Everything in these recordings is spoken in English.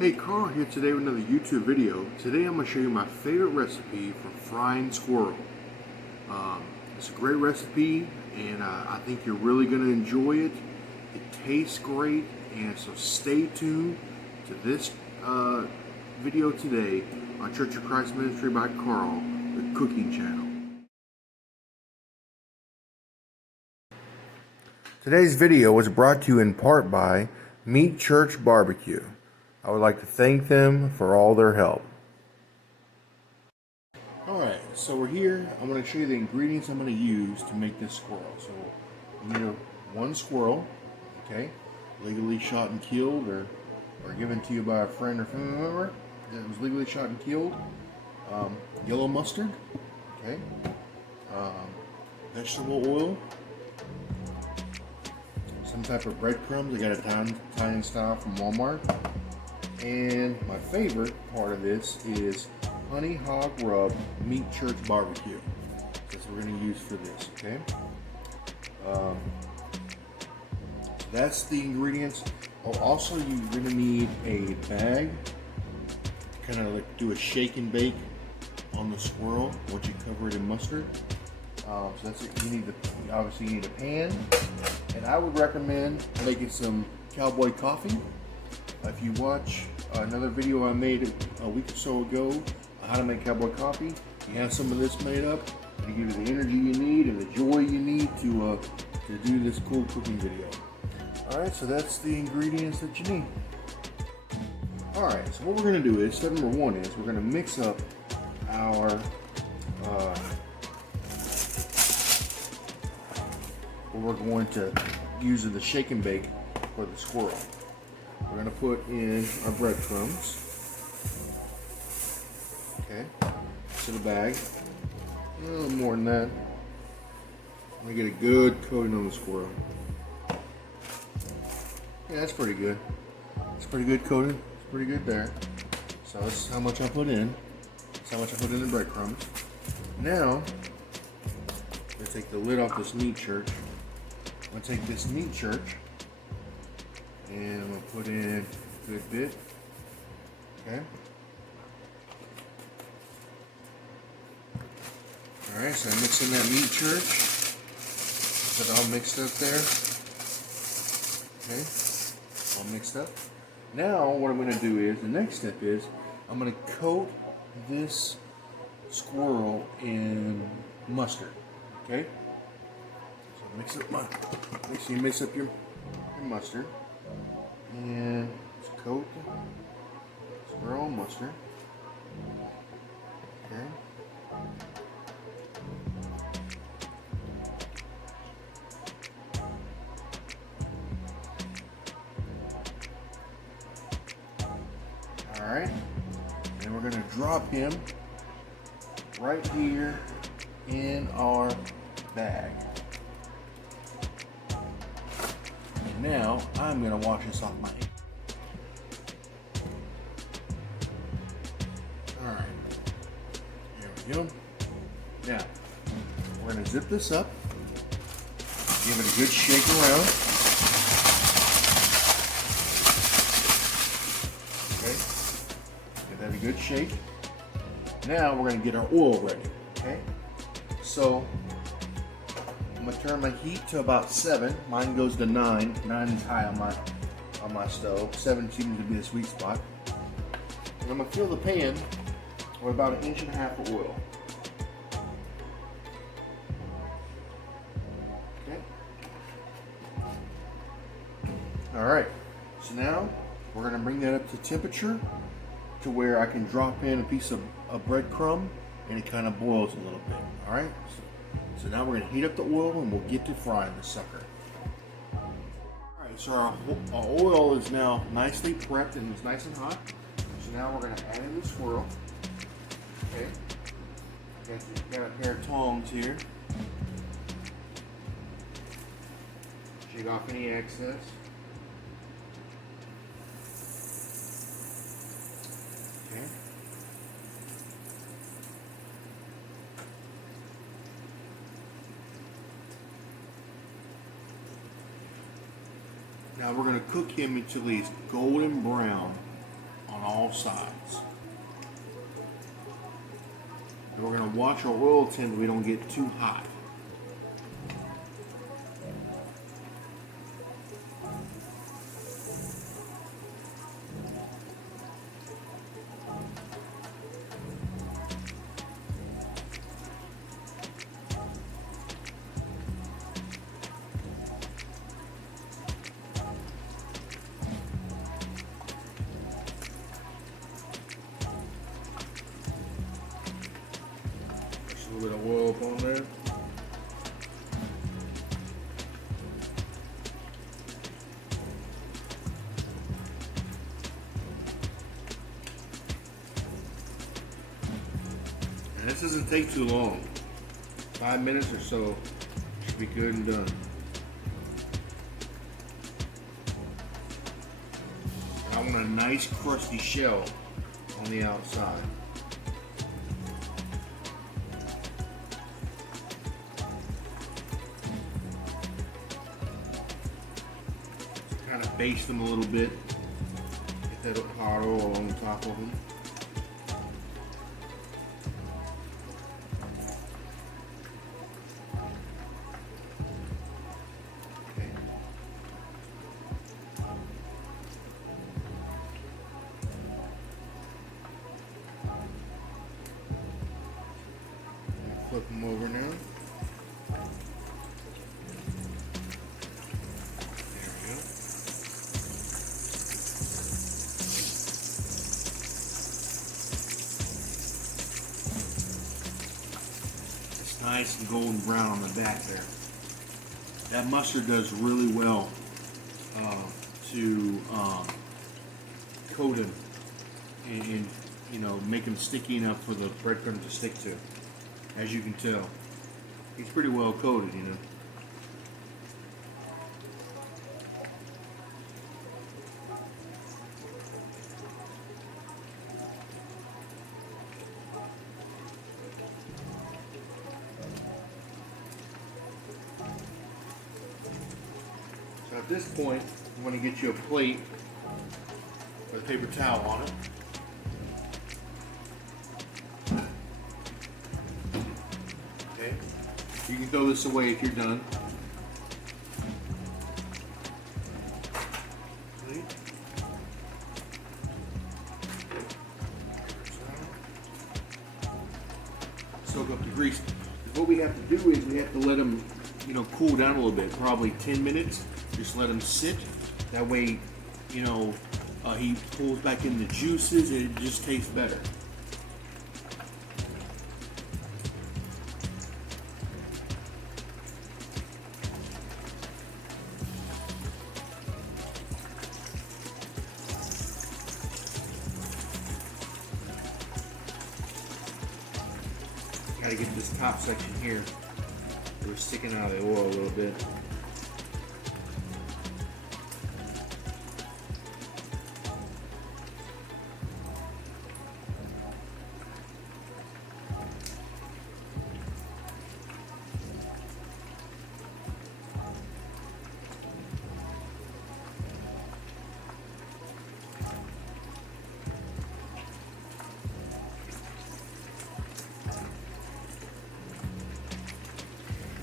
Hey, Carl here today with another YouTube video. Today I'm going to show you my favorite recipe for frying squirrel. It's a great recipe and I think you're really going to enjoy it. It tastes great, and so stay tuned to this video today on Church of Christ Ministry by Carl, the cooking channel. Today's video was brought to you in part by Meat Church Barbecue. I would like to thank them for all their help. Alright, so we're here. I'm going to show you the ingredients I'm going to use to make this squirrel. So you need one squirrel, okay, legally shot and killed or given to you by a friend or family member that was legally shot and killed. Yellow mustard, okay, vegetable oil, some type of breadcrumbs. I got Italian style from Walmart. And my favorite part of this is honey hog rub Meat Church Barbecue. That's what we're going to use for this, okay? That's the ingredients. Oh, also you're going to need a bag to kind of like do a shake and bake on the squirrel once you cover it in mustard. So that's it. Obviously you need a pan, and I would recommend making some cowboy coffee. If you watch another video I made a week or so ago on how to make cowboy coffee, you have some of this made up, and it gives you the energy you need and the joy you need to do this cool cooking video. Alright, so that's the ingredients that you need. Alright, so what we're going to do is, step number one is, we're going to mix up our what we're going to use in the shake and bake for the squirrel. We're going to put in our breadcrumbs, okay, to the bag, a little more than that. I'm going to get a good coating on the squirrel. Yeah, that's pretty good. It's pretty good coating. It's pretty good there. So that's how much I put in. That's how much I put in the breadcrumbs. Now, I'm going to take the lid off this Meat Church. I'm going to take this Meat Church and I'm going to put in a good bit, okay? Alright, so I'm mixing that Meat Church. Get it all mixed up there. Okay, all mixed up. Now, what I'm going to do is, the next step is, I'm going to coat this squirrel in mustard, okay? So mix up your mustard. And just coat the squirrel in mustard. Okay. Alright. And we're going to drop him right here in our bag. Now, I'm going to wash this off my hand. Alright, here we go. Now, we're going to zip this up, give it a good shake around. Okay, give that a good shake. Now, we're going to get our oil ready. Okay, so I'm going to turn my heat to about 7. Mine goes to 9. 9 is high on my stove. 7 seems to be the sweet spot. And I'm going to fill the pan with about 1.5 inches of oil. Okay. Alright. So now we're going to bring that up to temperature to where I can drop in a piece of breadcrumb and it kind of boils a little bit. Alright. So now we're going to heat up the oil and we'll get to frying the sucker. Alright, so our oil is now nicely prepped and it's nice and hot. So now we're going to add in the squirrel. Okay. Got a pair of tongs here. Shake off any excess. Okay. Now we're going to cook him until he's golden brown on all sides. And we're going to watch our oil tint so we don't get too hot. A little bit of oil up on there. And this doesn't take too long. 5 minutes or so should be good and done. I want a nice crusty shell on the outside. Kind of baste them a little bit. Get that hot oil on the top of them. Okay. Flip them over now. Nice and golden brown on the back there. That mustard does really well to coat him and you know, make him sticky enough for the breadcrumb to stick to. As you can tell, he's pretty well coated, you know. So at this point, you want to get you a plate with a paper towel on it. Okay. You can throw this away if you're done. Soak up the grease. What we have to do is we have to let them, you know, cool down a little bit, probably 10 minutes. Just let them sit. That way, you know, he pulls back in the juices and it just tastes better. Gotta get this top section here. We're sticking out of the oil a little bit.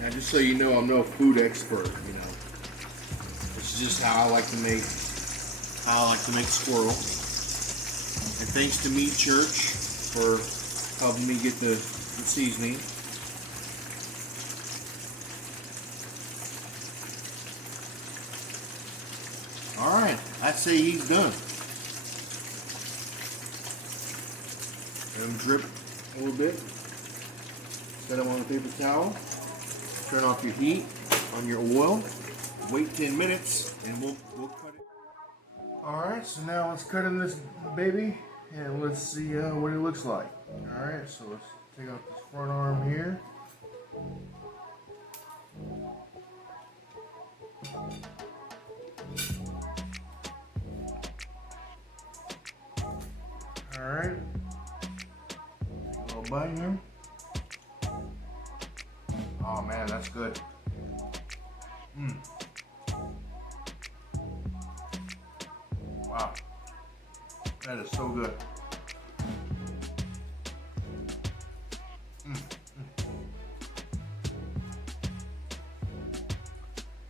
Now, just so you know, I'm no food expert. You know, this is just how I like to make squirrel. And thanks to Meat Church for helping me get the seasoning. All right, I'd say he's done. Let him drip a little bit. Set him on the paper towel. Turn off your heat on your oil. Wait 10 minutes, and we'll cut it. All right, so now let's cut in this baby, and let's see what it looks like. All right, so let's take out this front arm here. All right, take a little bite here. Oh man, that's good. Wow. That is so good.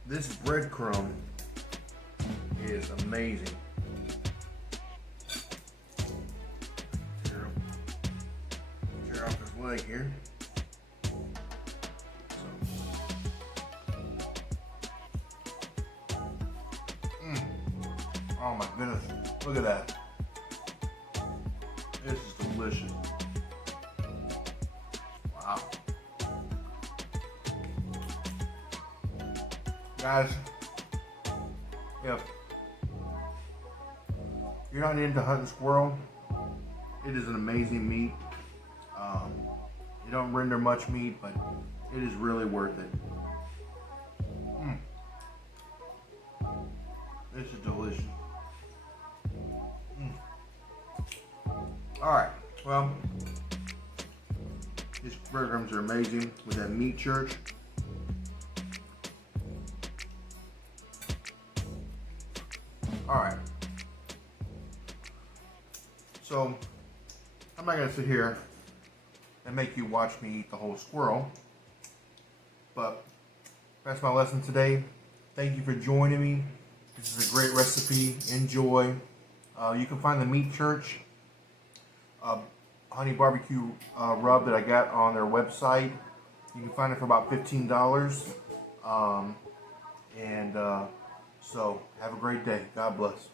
This breadcrumb is amazing. Tear off his leg here. Oh my goodness, look at that. This is delicious. Wow. Guys, if you're not into hunting squirrel, it is an amazing meat. You don't render much meat, but it is really worth it. This is delicious. Alright, well, these breadcrumbs are amazing with that meat church. Alright, so I'm not going to sit here and make you watch me eat the whole squirrel, but that's my lesson today. Thank you for joining me. This is a great recipe. Enjoy. You can find the meat church honey barbecue rub that I got on their website. You can find it for about $15. So have a great day. God bless.